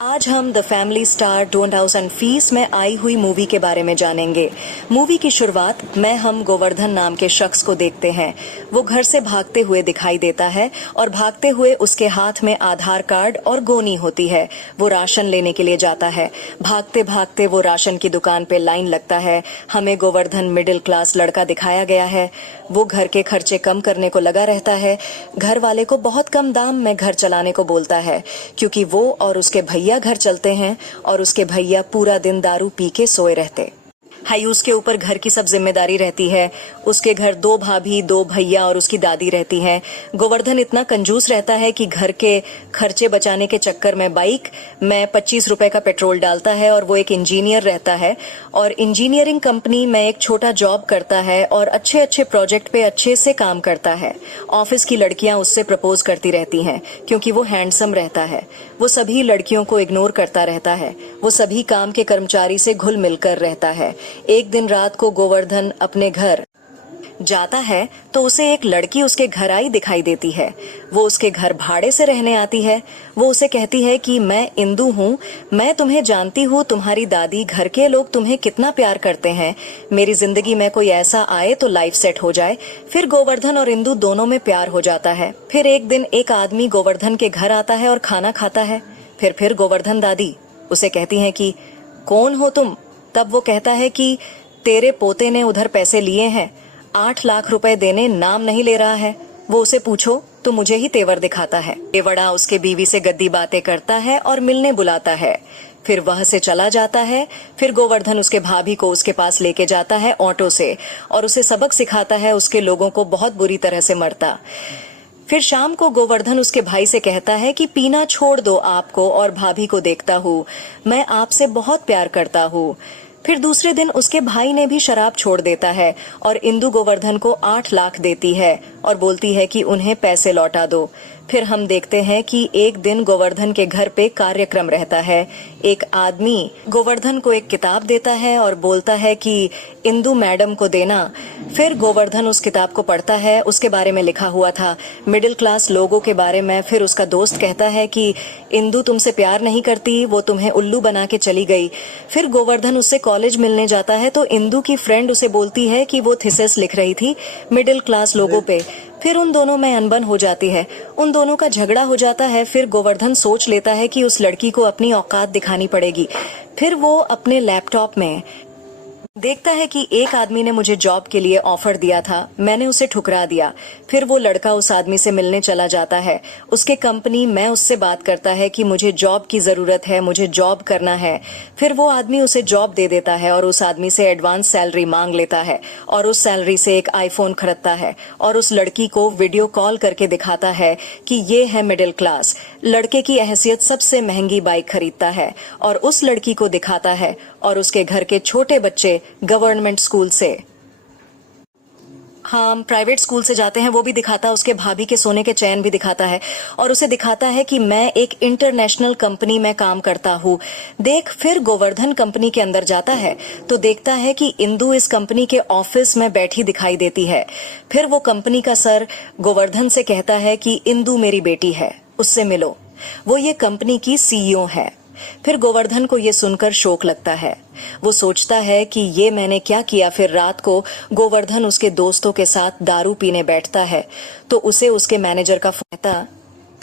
आज हम the family star don't house and fees में आई हुई मूवी के बारे में जानेंगे। मूवी की शुरुआत में हम गोवर्धन नाम के शख्स को देखते हैं। वो घर से भागते हुए दिखाई देता है और भागते हुए उसके हाथ में आधार कार्ड और गोनी होती है। वो राशन लेने के लिए जाता है। भागते भागते वो राशन की दुकान पे लाइन लगता है। हमें गोवर्धन मिडिल क्लास लड़का दिखाया गया है। वो घर के खर्चे कम करने को लगा रहता है। घर वाले को बहुत कम दाम में घर चलाने को बोलता है, क्योंकि वो और उसके भैया घर चलते हैं और उसके भैया पूरा दिन दारू पी के सोए रहते। हायूस के ऊपर घर की सब जिम्मेदारी रहती है। उसके घर 2 भाभी, 2 भैया और उसकी दादी रहती हैं। गोवर्धन इतना कंजूस रहता है कि घर के खर्चे बचाने के चक्कर में बाइक में 25 रुपए का पेट्रोल डालता है। और वो एक इंजीनियर रहता है और इंजीनियरिंग कंपनी में एक छोटा जॉब करता है और अच्छे अच्छे प्रोजेक्ट पे अच्छे से काम करता है। ऑफिस की लड़कियां उससे प्रपोज करती रहती हैं क्योंकि वो हैंडसम रहता है। वो सभी लड़कियों को इग्नोर करता रहता है। वो सभी काम के कर्मचारी से घुल मिलकर रहता है। एक दिन रात को गोवर्धन अपने घर जाता है तो उसे एक लड़की उसके घर आई दिखाई देती है। वो उसके घर भाड़े से रहने आती है। वो उसे कहती है कि मैं इंदु हूँ, मैं तुम्हें जानती हूँ, तुम्हारी दादी, घर के लोग तुम्हें कितना प्यार करते हैं। मेरी जिंदगी में कोई ऐसा आए तो लाइफ सेट हो जाए। फिर गोवर्धन और इंदु दोनों में प्यार हो जाता है। फिर एक दिन एक आदमी गोवर्धन के घर आता है और खाना खाता है। फिर गोवर्धन दादी उसे कहती है कि कौन हो तुम। तब वो कहता है कि तेरे पोते ने उधर पैसे लिए हैं, 8 लाख रुपए देने नाम नहीं ले रहा है। वो उसे पूछो तो मुझे ही तेवर दिखाता है। देवड़ा उसके बीवी से गद्दी बातें करता है और मिलने बुलाता है। फिर वह से चला जाता है। फिर गोवर्धन उसके भाभी को उसके पास लेके जाता है ऑटो से और उसे सबक सिखाता है उसके लोगों को बहुत बुरी तरह से मरता। फिर शाम को गोवर्धन उसके भाई से कहता है कि पीना छोड़ दो आपको और भाभी को देखता हूँ, मैं आपसे बहुत प्यार करता हूँ। फिर दूसरे दिन उसके भाई ने भी शराब छोड़ देता है और इंदु गोवर्धन को 8 लाख देती है और बोलती है कि उन्हें पैसे लौटा दो। फिर हम देखते हैं कि एक दिन गोवर्धन के घर पे कार्यक्रम रहता है। एक आदमी गोवर्धन को एक किताब देता है और बोलता है कि इंदु मैडम को देना। फिर गोवर्धन उस किताब को पढ़ता है। उसके बारे में लिखा हुआ था मिडिल क्लास लोगों के बारे में। फिर उसका दोस्त कहता है कि इंदु तुमसे प्यार नहीं करती, वो तुम्हें उल्लू बना के चली गई। फिर गोवर्धन उससे कॉलेज मिलने जाता है तो इंदु की फ्रेंड उसे बोलती है कि वो थीसिस लिख रही थी मिडिल क्लास लोगों पे। फिर उन दोनों में अनबन हो जाती है, उन दोनों का झगड़ा हो जाता है। फिर गोवर्धन सोच लेता है कि उस लड़की को अपनी औकात दिखानी पड़ेगी। फिर वो अपने लैपटॉप में देखता है कि एक आदमी ने मुझे जॉब के लिए ऑफर दिया था, मैंने उसे ठुकरा दिया। फिर वो लड़का उस आदमी से मिलने चला जाता है। उसके कंपनी में उससे बात करता है कि मुझे जॉब की जरूरत है, मुझे जॉब करना है। फिर वो आदमी उसे जॉब दे देता है और उस आदमी से एडवांस सैलरी मांग लेता है और उस सैलरी से एक आईफोन खरीदता है और उस लड़की को वीडियो कॉल करके दिखाता है कि ये है मिडिल क्लास। लड़के की हैसियत सबसे महंगी बाइक खरीदता है और उस लड़की को दिखाता है और उसके घर के छोटे बच्चे गवर्नमेंट स्कूल से, हाँ प्राइवेट स्कूल से जाते हैं, वो भी दिखाता है। उसके भाभी के सोने के चैन भी दिखाता है और उसे दिखाता है कि मैं एक इंटरनेशनल कंपनी में काम करता हूँ, देख। फिर गोवर्धन कंपनी के अंदर जाता है तो देखता है कि इंदु इस कंपनी के ऑफिस में बैठी दिखाई देती है। फिर वो कंपनी का सर गोवर्धन से कहता है कि इंदु मेरी बेटी है, उससे मिलो, वो ये कंपनी की सीईओ है। फिर गोवर्धन को ये सुनकर शोक लगता है। वो सोचता है कि ये मैंने क्या किया। फिर रात को गोवर्धन उसके दोस्तों के साथ दारू पीने बैठता है तो उसे उसके मैनेजर का फोन आता,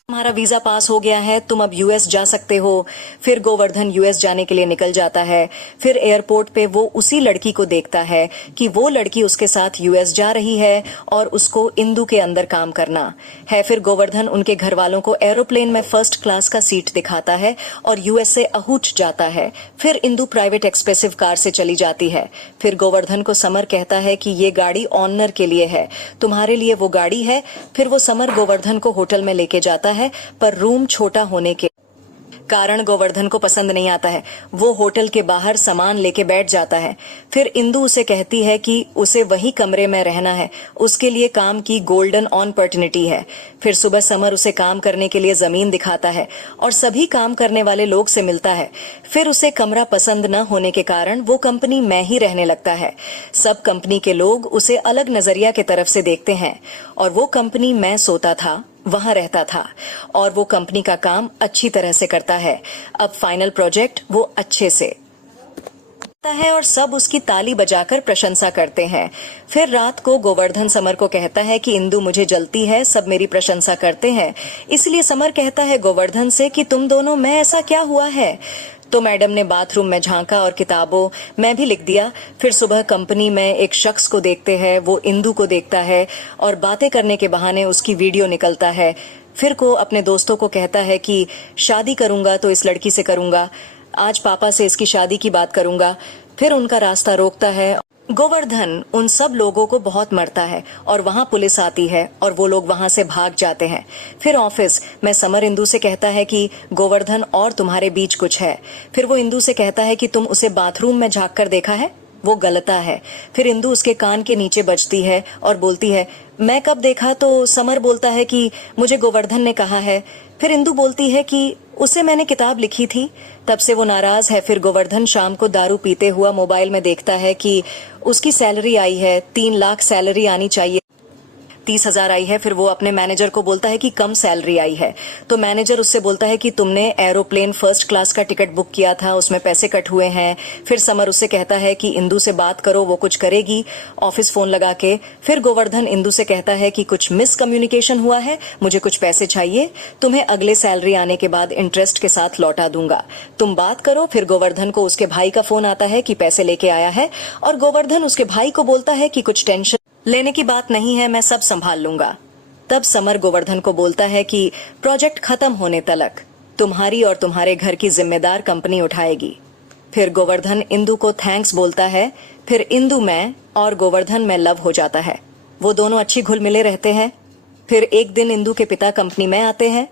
तुम्हारा वीजा पास हो गया है, तुम अब यूएस जा सकते हो। फिर गोवर्धन यूएस जाने के लिए निकल जाता है। फिर एयरपोर्ट पे वो उसी लड़की को देखता है कि वो लड़की उसके साथ यूएस जा रही है और उसको इंदु के अंदर काम करना है। फिर गोवर्धन उनके घर वालों को एरोप्लेन में फर्स्ट क्लास का सीट दिखाता है और यूएस से अहूच जाता है। फिर इंदु प्राइवेट एक्सप्रेसिव कार से चली जाती है। फिर गोवर्धन को समर कहता है कि ये गाड़ी ऑनर के लिए है, तुम्हारे लिए वो गाड़ी है। फिर वो समर गोवर्धन को होटल में लेके जाता है पर रूम छोटा होने के कारण गोवर्धन को पसंद नहीं आता है। वो होटल के बाहर सामान लेके बैठ जाता है। फिर इंदु उसे कहती है कि उसे वही कमरे में रहना है, उसके लिए काम की गोल्डन अपॉर्चुनिटी है। फिर सुबह समर उसे काम करने के लिए जमीन दिखाता है और सभी काम करने वाले लोग से मिलता है। फिर उसे कमरा पसंद न होने के कारण वो कंपनी में ही रहने लगता है। सब कंपनी के लोग उसे अलग नजरिया के तरफ से देखते हैं और वो कंपनी में सोता था वहां रहता था और वो कंपनी का काम अच्छी तरह से करता है। अब फाइनल प्रोजेक्ट वो अच्छे से है और सब उसकी ताली बजाकर प्रशंसा करते हैं। फिर रात को गोवर्धन समर को कहता है कि इंदु मुझे जलती है, सब मेरी प्रशंसा करते हैं। इसलिए समर कहता है गोवर्धन से कि तुम दोनों में ऐसा क्या हुआ है। तो मैडम ने बाथरूम में झांका और किताबों मैं भी लिख दिया। फिर सुबह कंपनी में एक शख्स को देखते हैं, वो इंदु को देखता है और बातें करने के बहाने उसकी वीडियो निकलता है। फिर को अपने दोस्तों को कहता है कि शादी करूंगा तो इस लड़की से करूंगा, आज पापा से इसकी शादी की बात करूंगा। फिर उनका रास्ता रोकता है। गोवर्धन उन सब लोगों को बहुत मरता है और वहां पुलिस आती है और वो लोग वहां से भाग जाते हैं। फिर ऑफिस में समर इंदु से कहता है कि गोवर्धन और तुम्हारे बीच कुछ है। फिर वो इंदु से कहता है कि तुम उसे बाथरूम में झांक कर देखा है, वो गलता है। फिर इंदु उसके कान के नीचे बजती है और बोलती है मैं कब देखा। तो समर बोलता है कि मुझे गोवर्धन ने कहा है। फिर इंदु बोलती है कि उसे मैंने किताब लिखी थी। तब से वो नाराज है। फिर गोवर्धन शाम को दारू पीते हुआ मोबाइल में देखता है कि उसकी सैलरी आई है, 3 लाख सैलरी आनी चाहिए, 30,000 आई है। फिर वो अपने मैनेजर को बोलता है कि कम सैलरी आई है। तो मैनेजर उससे बोलता है कि तुमने एरोप्लेन फर्स्ट क्लास का टिकट बुक किया था, उसमें पैसे कट हुए हैं। फिर समर उससे कहता है कि इंदु से बात करो, वो कुछ करेगी ऑफिस फोन लगा के। फिर गोवर्धन इंदु से कहता है कि कुछ मिसकम्युनिकेशन हुआ है, मुझे कुछ पैसे चाहिए, तुम्हें अगले सैलरी आने के बाद इंटरेस्ट के साथ लौटा दूंगा, तुम बात करो। फिर गोवर्धन को उसके भाई का फोन आता है कि पैसे लेके आया है और गोवर्धन उसके भाई को बोलता है कि कुछ टेंशन लेने की बात नहीं है, मैं सब संभाल लूंगा। तब समर गोवर्धन को बोलता है कि प्रोजेक्ट खत्म होने तक तुम्हारी और तुम्हारे घर की जिम्मेदार कंपनी उठाएगी। फिर गोवर्धन इंदु को थैंक्स बोलता है। फिर इंदु में और गोवर्धन में लव हो जाता है। वो दोनों अच्छी घुल मिले रहते हैं। फिर एक दिन इंदु के पिता कंपनी में आते हैं।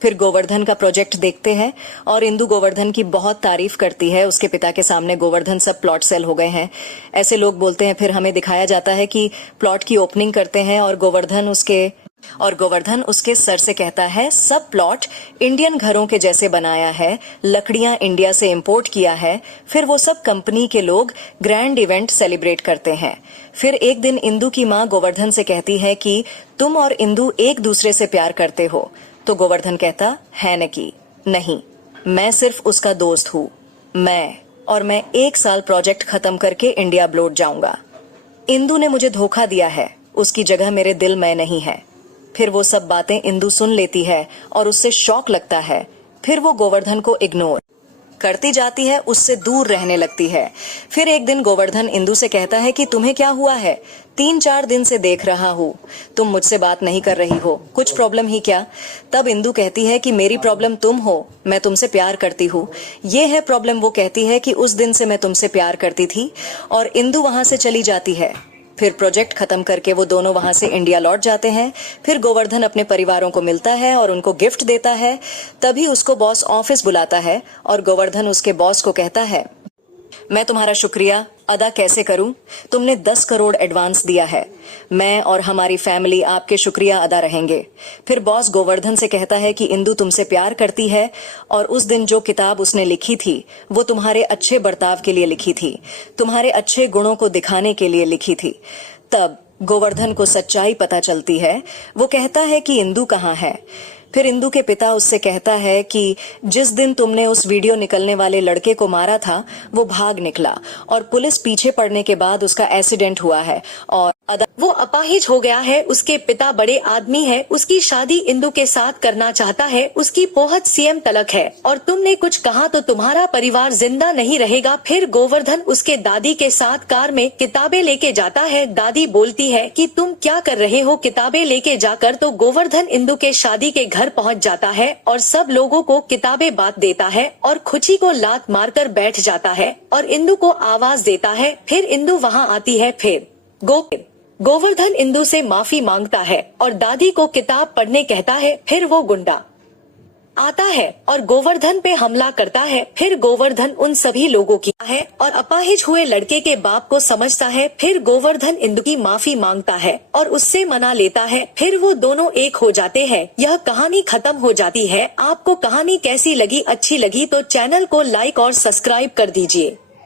फिर गोवर्धन का प्रोजेक्ट देखते हैं और इंदु गोवर्धन की बहुत तारीफ करती है। उसके पिता के सामने गोवर्धन सब प्लॉट सेल हो गए हैं, ऐसे लोग बोलते हैं। फिर हमें दिखाया जाता है कि प्लॉट की ओपनिंग करते हैं और गोवर्धन उसके सर से कहता है सब प्लॉट इंडियन घरों के जैसे बनाया है, लकड़ियां इंडिया से इंपोर्ट किया है। फिर वो सब कंपनी के लोग ग्रैंड इवेंट सेलिब्रेट करते हैं। फिर एक दिन इंदु की माँ गोवर्धन से कहती है कि तुम और इंदु एक दूसरे से प्यार करते हो। तो गोवर्धन कहता है न कि नहीं, मैं सिर्फ उसका दोस्त हूँ। मैं 1 साल प्रोजेक्ट खत्म करके इंडिया लौट जाऊंगा। इंदु ने मुझे धोखा दिया है, उसकी जगह मेरे दिल में नहीं है। फिर वो सब बातें इंदु सुन लेती है और उससे शौक लगता है। फिर वो गोवर्धन को इग्नोर करती जाती है, उससे दूर रहने लगती है। फिर एक दिन गोवर्धन इंदु से कहता है कि तुम्हें क्या हुआ है, 3-4 दिन से देख रहा हूँ तुम मुझसे बात नहीं कर रही हो, कुछ प्रॉब्लम ही क्या। तब इंदु कहती है कि मेरी प्रॉब्लम तुम हो, मैं तुमसे प्यार करती हूँ, ये है प्रॉब्लम। वो कहती है कि उस दिन से मैं तुमसे प्यार करती थी और इंदु वहां से चली जाती है। फिर प्रोजेक्ट खत्म करके वो दोनों वहां से इंडिया लौट जाते हैं। फिर गोवर्धन अपने परिवारों को मिलता है और उनको गिफ्ट देता है। तभी उसको बॉस ऑफिस बुलाता है और गोवर्धन उसके बॉस को कहता है मैं तुम्हारा शुक्रिया अदा कैसे करूं, तुमने 10 करोड़ एडवांस दिया है, मैं और हमारी फैमिली आपके शुक्रिया अदा रहेंगे। फिर बॉस गोवर्धन से कहता है कि इंदु तुमसे प्यार करती है और उस दिन जो किताब उसने लिखी थी वो तुम्हारे अच्छे बर्ताव के लिए लिखी थी, तुम्हारे अच्छे गुणों को दिखाने के लिए लिखी थी। तब गोवर्धन को सच्चाई पता चलती है। वो कहता है कि इंदु कहाँ है। फिर इंदु के पिता उससे कहता है कि जिस दिन तुमने उस वीडियो निकलने वाले लड़के को मारा था वो भाग निकला और पुलिस पीछे पड़ने के बाद उसका एक्सीडेंट हुआ है और वो अपाहिज हो गया है। उसके पिता बड़े आदमी है, उसकी शादी इंदु के साथ करना चाहता है, उसकी पहुंच सीएम तलक है और तुमने कुछ कहा तो तुम्हारा परिवार जिंदा नहीं रहेगा। फिर गोवर्धन उसके दादी के साथ कार में किताबें लेके जाता है। दादी बोलती है कि तुम क्या कर रहे हो किताबें लेके जाकर। तो गोवर्धन इंदु के शादी के घर पहुंच जाता है और सब लोगों को किताबें बांट देता है और खुची को लात मारकर बैठ जाता है और इंदु को आवाज देता है। फिर इंदु वहां आती है। फिर गोवर्धन इंदु से माफी मांगता है और दादी को किताब पढ़ने कहता है। फिर वो गुंडा आता है और गोवर्धन पे हमला करता है। फिर गोवर्धन उन सभी लोगों की है और अपाहिज हुए लड़के के बाप को समझता है। फिर गोवर्धन इंदु की माफी मांगता है और उससे मना लेता है। फिर वो दोनों एक हो जाते हैं। यह कहानी खत्म हो जाती है। आपको कहानी कैसी लगी? अच्छी लगी तो चैनल को लाइक और सब्सक्राइब कर दीजिए।